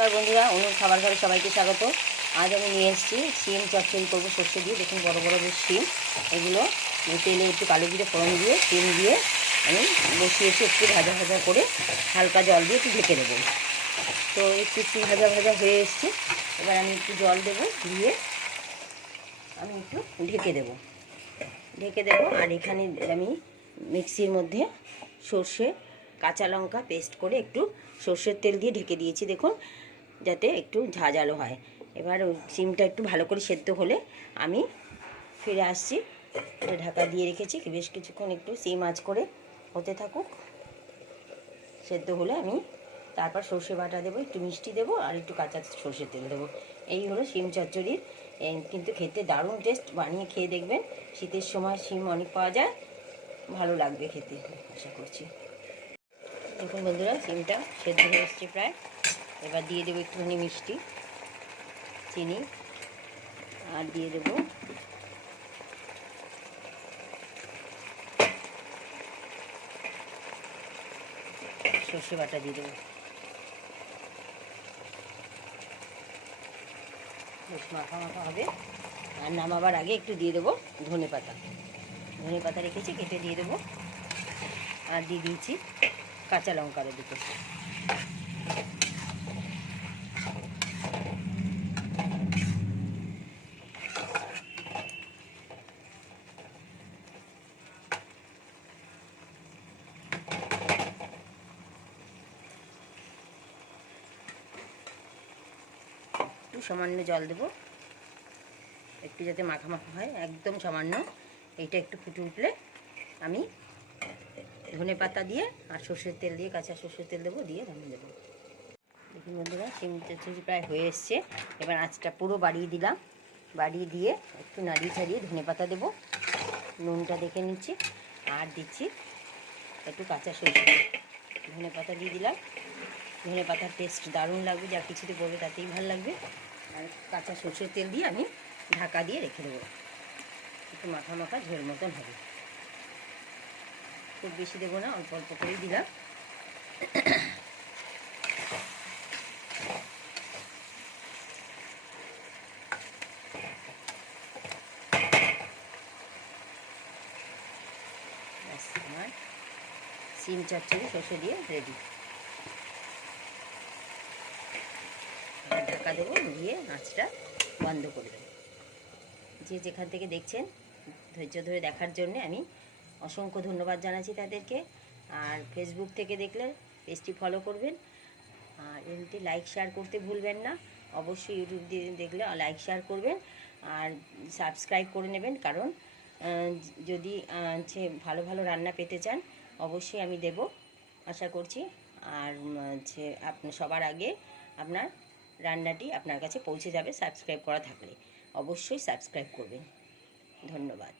নমস্কার বন্ধুরা, অনুর খাবার ঘরে সবাইকে স্বাগত। আজ আমি নিয়ে এসেছি শিম চচ্চড়ি করবো সর্ষে দিয়ে। দেখুন বড় বড় যে শিম, এগুলো তেলে একটু কালো জিরে ফোড়ন দিয়ে শিম দিয়ে আমি বসিয়েছি একটু ভাজা ভাজা করে, হালকা জল দিয়ে একটু ঢেকে দেবো। তো একটু ভাজা ভাজা হয়ে এসছে। এবার আমি একটু জল দেবো, দিয়ে আমি একটু ঢেকে দেবো। আর এখানে আমি মিক্সির মধ্যে সর্ষে কাঁচা লঙ্কা পেস্ট করে একটু সর্ষের তেল দিয়ে ঢেকে দিয়েছি, দেখুন, যাতে একটু ঝাঁঝালো হয়। এবার ওই সিমটা একটু ভালো করে সেদ্ধ হলে আমি ফিরে আসছি। ঢাকা দিয়ে রেখেছি বেশ কিছুক্ষণ, একটু সিম আঁচ করে হতে থাকুক। সেদ্ধ হলে আমি তারপর সর্ষে বাটা দেবো, একটু মিষ্টি দেবো আর একটু কাঁচা সর্ষের তেল দেবো। এই হলো শিম চচ্চড়ির। কিন্তু খেতে দারুণ টেস্ট, বানিয়ে খেয়ে দেখবেন। শীতের সময় শিম অনেক পাওয়া যায়, ভালো লাগবে খেতে আশা করছি। দেখুন বন্ধুরা, শিমটা সেদ্ধ হয়ে এসছে প্রায়। এবার দিয়ে দেবো একটুখানি মিষ্টি, চিনি, আর দিয়ে দেবো সর্ষে বাটা, দিয়ে দেবো। বেশ মাখা মাখা হবে। আর নামাবার আগে একটু দিয়ে দেবো ধনে পাতা রেখেছি, কেটে দিয়ে দেবো। আর দিয়ে দিয়েছি কাঁচা লঙ্কারও দুটো। একটু সামান্য জল দেবো, একটু যাতে মাখা মাখা হয়, একদম সামান্য। এইটা একটু ফুটে উঠলে আমি ধনে পাতা দিয়ে আর সর্ষের তেল দিয়ে, কাঁচা সর্ষের তেল দেবো, দিয়ে নামিয়ে দেবো। দেখুন বন্ধুরা, শিম চচ্চড়ি প্রায় হয়ে এসছে। এবার আঁচটা পুরো বাড়িয়ে দিলাম, বাড়িয়ে দিয়ে একটু নাড়িয়ে ছাড়িয়ে ধনে পাতা দেবো। নুনটা দেখে নিচ্ছি, আর দিচ্ছি একটু কাঁচা সর্ষে। ধনে পাতা দিয়ে দিলাম। ধনে পাতার টেস্ট দারুণ লাগবে, যা কিছুতে পড়বে তাতেই ভালো লাগবে। আর কাঁচা সর্ষের তেল দিয়ে আমি ঢাকা দিয়ে রেখে দেবো। একটু মাখা মাখা ঝোল মতন হবে। খুব বেশি দেবো না, অল্প অল্প করেই দিলাম। আমার শিম চচ্চড়ি সর্ষে দিয়ে রেডি। ঢাকা দেবো, দিয়ে আঁচটা বন্ধ করে দেবো। যে যেখান থেকে দেখছেন, ধৈর্য ধরে দেখার জন্যে আমি অসংখ্য ধন্যবাদ জানাচ্ছি তাদেরকে। আর ফেসবুক থেকে দেখলে পেজটি ফলো করবেন। আর এমনিতে লাইক শেয়ার করতে ভুলবেন না। অবশ্যই ইউটিউব দিয়ে দেখলে লাইক শেয়ার করবেন, আর সাবস্ক্রাইব করে নেবেন। কারণ যদি ভালো ভালো রান্না পেতে চান, অবশ্যই আমি দেব, আশা করছি। আর সবার আগে আপনার রান্নাটি আপনার কাছে পৌঁছে যাবে সাবস্ক্রাইব করা থাকলে। অবশ্যই সাবস্ক্রাইব করবেন। ধন্যবাদ।